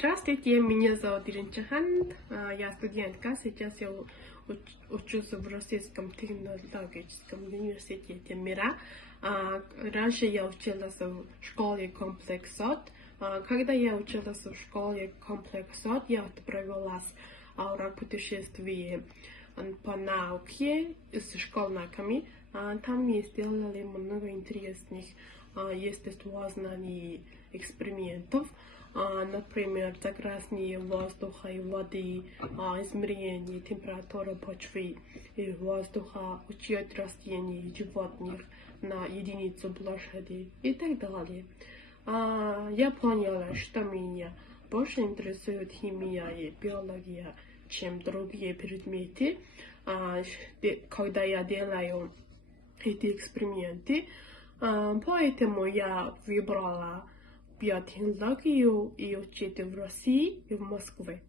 Здравствуйте, меня зовут Ирина Чахант, я студентка, сейчас я учусь в Российском технологическом университете МИРа. Раньше я училась в школе комплекс СОТ. Когда я училась в школе комплекс СОТ, я отправилась в путешествие по науке с школьниками. Там мы сделали много интересных естествознательных экспериментов. Например, загрязнение воздуха и воды, измерение температуры почвы и воздуха, учет растений и животных на единицу площади и так далее. Я поняла, что меня больше интересует химия и биология, чем другие предметы, когда я делаю эти эксперименты. Поэтому я выбрала биотехнологию и учить в России и в Москве.